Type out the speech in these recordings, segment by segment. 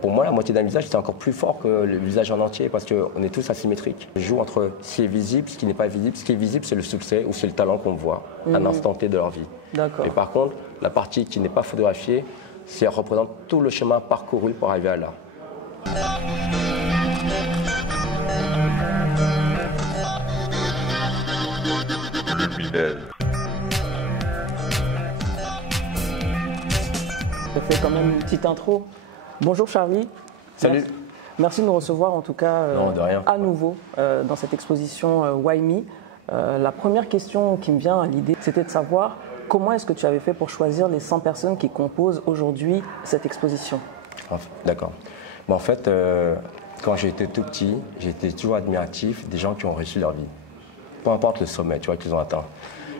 Pour moi, la moitié d'un visage, c'est encore plus fort que le visage en entier parce qu'on est tous asymétriques. Je joue entre ce qui est visible, ce qui n'est pas visible. Ce qui est visible, c'est le succès ou c'est le talent qu'on voit à un instant T de leur vie. Et par contre, la partie qui n'est pas photographiée, elle représente tout le chemin parcouru pour arriver à là. Je fais quand même une petite intro. Bonjour Charlie. Salut. Merci de nous recevoir en tout cas Non, de rien. à nouveau dans cette exposition Why Me. La première question qui me vient à l'idée, c'était de savoir comment est-ce que tu avais fait pour choisir les 100 personnes qui composent aujourd'hui cette exposition. D'accord. Bon, en fait, quand j'étais tout petit, j'étais toujours admiratif des gens qui ont réussi leur vie. Peu importe le sommet, tu vois, qu'ils ont atteint.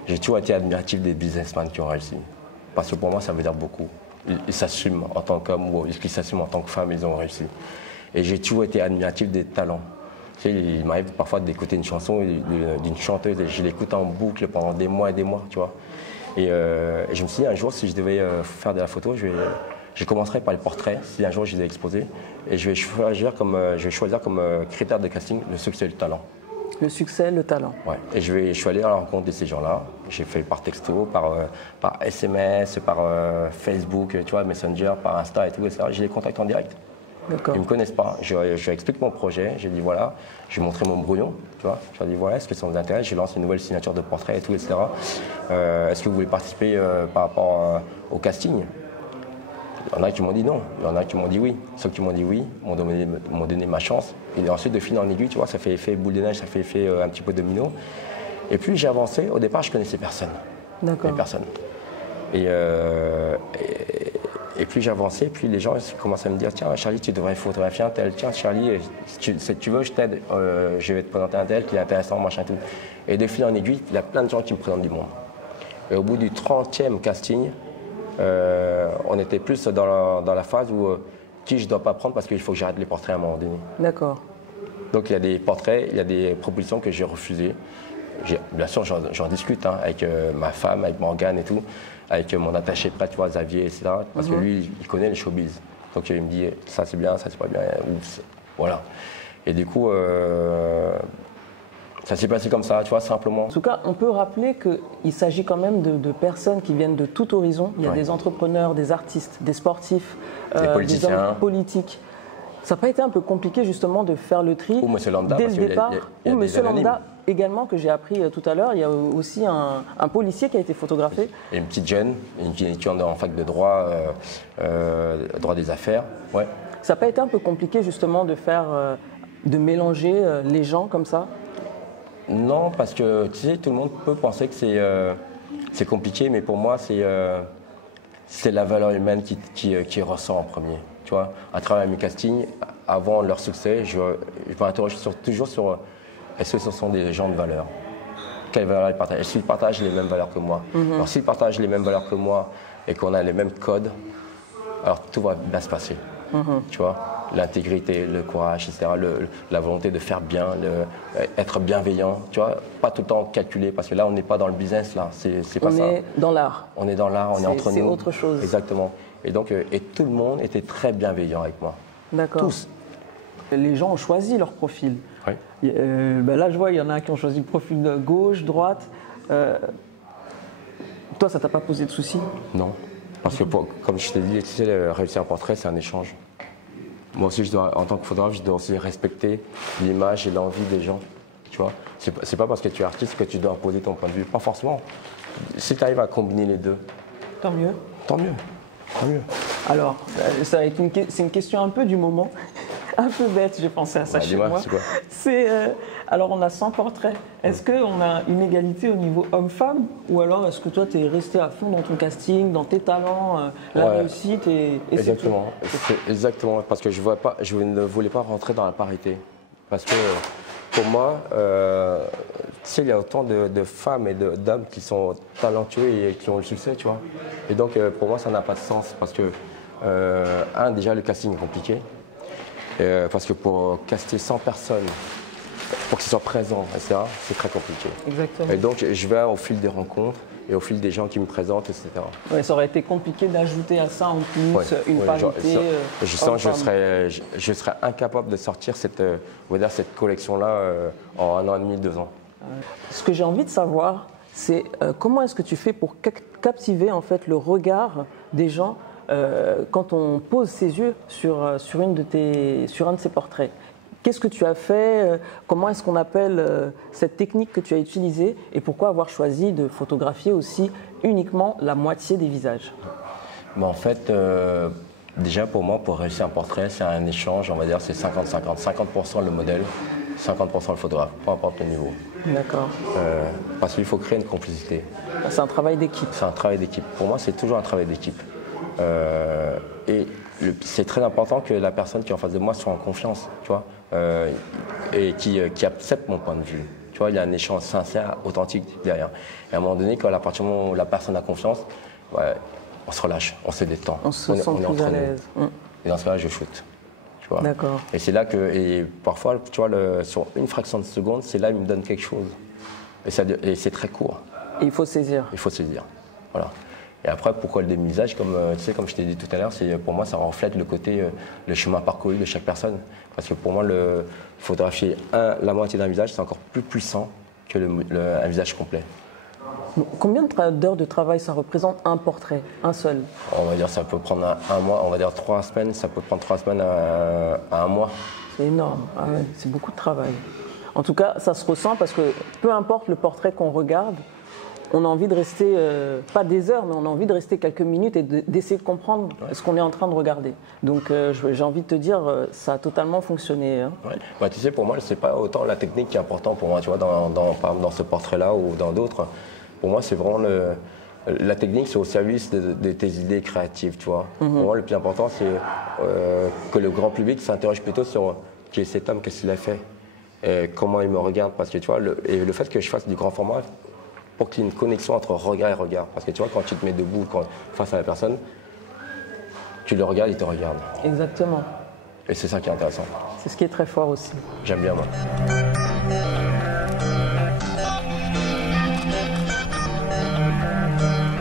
J'ai toujours été admiratif des businessmen qui ont réussi. Parce que pour moi, ça veut dire beaucoup. Ils s'assument en tant qu'homme ou ils s'assument en tant que femme, ils ont réussi. Et j'ai toujours été admiratif des talents. Tu sais, il m'arrive parfois d'écouter une chanson d'une chanteuse et je l'écoute en boucle pendant des mois et des mois, tu vois. Et je me suis dit, un jour, si je devais faire de la photo, je commencerai par les portraits, si un jour je les ai exposés. Et je vais choisir comme critère de casting le succès et le talent. Le succès, le talent. Ouais. Et je suis allé à la rencontre de ces gens-là. J'ai fait par texto, par SMS, par Facebook, tu vois, Messenger, par Insta et tout, etc. J'ai les contacts en direct. Ils ne me connaissent pas. Je leur explique mon projet. J'ai dit voilà, j'ai montré mon brouillon, tu vois. Je leur ai dit voilà, est-ce que ça vous intéresse? J'ai lancé une nouvelle signature de portrait et tout, etc. Est-ce que vous voulez participer par rapport au casting? Il y en a qui m'ont dit non, il y en a qui m'ont dit oui. Ceux qui m'ont dit oui m'ont donné ma chance. Et ensuite, de fil en aiguille, tu vois, ça fait effet boule de neige, ça fait effet un petit peu domino. Et puis j'ai avancé. Au départ, je connaissais personne. D'accord. Personne. Et puis j'ai avancé, puis les gens commencent à me dire tiens, Charlie, tu devrais photographier un tel. Tiens, Charlie, si tu veux, je t'aide. Je vais te présenter un tel qui est intéressant, machin, tout. Et de fil en aiguille, il y a plein de gens qui me présentent du monde. Et au bout du 30e casting, on était plus dans la phase où qui je ne dois pas prendre parce qu'il faut que j'arrête les portraits à un moment donné. D'accord. Donc il y a des portraits, il y a des propositions que j'ai refusées. Bien sûr, j'en discute avec ma femme, avec Morgane et tout, avec mon attaché de presse, tu vois, Xavier, etc. Parce que lui, il connaît le showbiz. Donc il me dit ça c'est bien, ça c'est pas bien, voilà. Et du coup, ça s'est passé comme ça, tu vois, simplement. En tout cas, on peut rappeler qu'il s'agit quand même de personnes qui viennent de tout horizon. Il y a des entrepreneurs, des artistes, des sportifs, des hommes politiques. Ça n'a pas été un peu compliqué justement de faire le tri dès le départ? Ou Monsieur Lambda également, que j'ai appris tout à l'heure. Il y a aussi un policier qui a été photographié. Et une petite jeune, une étudiante en fac de droit, droit des affaires. Ouais. Ça n'a pas été un peu compliqué justement de mélanger les gens comme ça? Non, parce que tu sais, tout le monde peut penser que c'est compliqué, mais pour moi, c'est la valeur humaine qui ressort en premier. Tu vois, à travers mes castings, avant leur succès, je m'interroge toujours sur est-ce que ce sont des gens de valeur? Quelles valeurs ils partagent? Est-ce qu'ils partagent les mêmes valeurs que moi? Alors s'ils partagent les mêmes valeurs que moi et qu'on a les mêmes codes, alors tout va bien se passer. Tu vois, l'intégrité, le courage, etc., la volonté de faire bien, être bienveillant, tu vois, pas tout le temps calculer, parce que là, on n'est pas dans le business, là, c'est pas ça. On est dans l'art. On est dans l'art, on est entre nous. C'est autre chose. Exactement. Et donc, et tout le monde était très bienveillant avec moi. D'accord. Tous. Les gens ont choisi leur profil. Oui. Là, je vois, il y en a qui ont choisi le profil de gauche, droite. Toi, ça t'a pas posé de soucis? Non. Parce que, comme je t'ai dit, tu sais, réussir un portrait, c'est un échange. Moi aussi, en tant que photographe, je dois aussi respecter l'image et l'envie des gens. Tu vois, c'est pas parce que tu es artiste que tu dois imposer ton point de vue. Pas forcément. Si tu arrives à combiner les deux, Tant mieux. Tant mieux. Tant mieux. Alors, c'est une question un peu du moment. Un peu bête, j'ai pensé à ça chez moi. C'est quoi? Alors, on a 100 portraits. Est-ce qu'on a une égalité au niveau homme-femme? Ou alors, est-ce que toi, tu es resté à fond dans ton casting, dans tes talents, la réussite et exactement. Exactement. Parce que je ne voulais pas rentrer dans la parité. Parce que pour moi, tu sais, il y a autant de femmes et d'hommes qui sont talentueux et qui ont le succès, tu vois. Et donc, pour moi, ça n'a pas de sens. Parce que, déjà, le casting est compliqué. Parce que pour caster 100 personnes, pour qu'ils soient présents, etc., c'est très compliqué. Exactement. Et donc, je vais au fil des rencontres et au fil des gens qui me présentent, etc. Ouais, ça aurait été compliqué d'ajouter à ça en plus une parité. Je sens que je serais incapable de sortir cette collection-là en 1 an et demi, 2 ans. Ce que j'ai envie de savoir, c'est comment est-ce que tu fais pour captiver en fait le regard des gens quand on pose ses yeux sur un de ces portraits. Qu'est-ce que tu as fait? Comment est-ce qu'on appelle cette technique que tu as utilisée? Et pourquoi avoir choisi de photographier aussi uniquement la moitié des visages? En fait, déjà pour moi, pour réussir un portrait, c'est un échange, on va dire, c'est 50-50. 50% le modèle, 50% le photographe, peu importe le niveau. D'accord. Parce qu'il faut créer une complicité. C'est un travail d'équipe. C'est un travail d'équipe. Pour moi, c'est toujours un travail d'équipe. Et c'est très important que la personne qui est en face de moi soit en confiance, tu vois, et qui accepte mon point de vue. Tu vois, il y a un échange sincère, authentique derrière. Et à un moment donné, quand à partir du moment où la personne a confiance, on se relâche, on se détend. On se sent plus à l'aise. Et dans ce cas-là, je shoot. D'accord. Et c'est là que, et parfois, tu vois, sur une fraction de seconde, c'est là qu'il me donne quelque chose. Et c'est très court. Et il faut saisir. Il faut saisir. Voilà. Et après, pourquoi le démisage, comme je t'ai dit tout à l'heure, pour moi, ça reflète le côté, le chemin parcouru de chaque personne. Parce que pour moi, photographier la moitié d'un visage, c'est encore plus puissant que un visage complet. Combien d'heures de travail ça représente un portrait, un seul? On va dire ça peut prendre un mois, on va dire 3 semaines, ça peut prendre 3 semaines à 1 mois. C'est énorme, c'est beaucoup de travail. En tout cas, ça se ressent parce que peu importe le portrait qu'on regarde, on a envie de rester, pas des heures, mais on a envie de rester quelques minutes et d'essayer de comprendre ce qu'on est en train de regarder. Donc j'ai envie de te dire, ça a totalement fonctionné. Hein. Ouais. Tu sais, pour moi, c'est pas autant la technique qui est importante pour moi, tu vois, dans ce portrait-là ou dans d'autres. Pour moi, c'est vraiment la technique, c'est au service de tes idées créatives, tu vois. Pour moi, le plus important, c'est que le grand public s'interroge plutôt sur qui est cet homme, qu'est-ce qu'il a fait, et comment il me regarde. Parce que tu vois, le fait que je fasse du grand format, pour qu'il y ait une connexion entre regard et regard. Parce que tu vois, quand tu te mets debout face à la personne, tu le regardes, il te regarde. Exactement. Et c'est ça qui est intéressant. C'est ce qui est très fort aussi. J'aime bien, moi.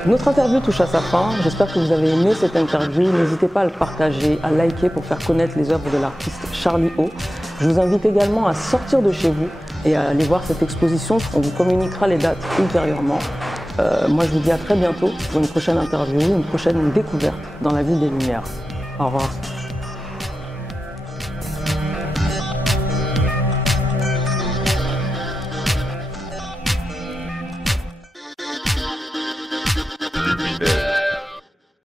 Notre interview touche à sa fin. J'espère que vous avez aimé cette interview. N'hésitez pas à le partager, à liker pour faire connaître les œuvres de l'artiste Charlie O. Je vous invite également à sortir de chez vous et à aller voir cette exposition. On vous communiquera les dates ultérieurement. Moi, je vous dis à très bientôt pour une prochaine interview, une prochaine découverte dans la ville des Lumières. Au revoir.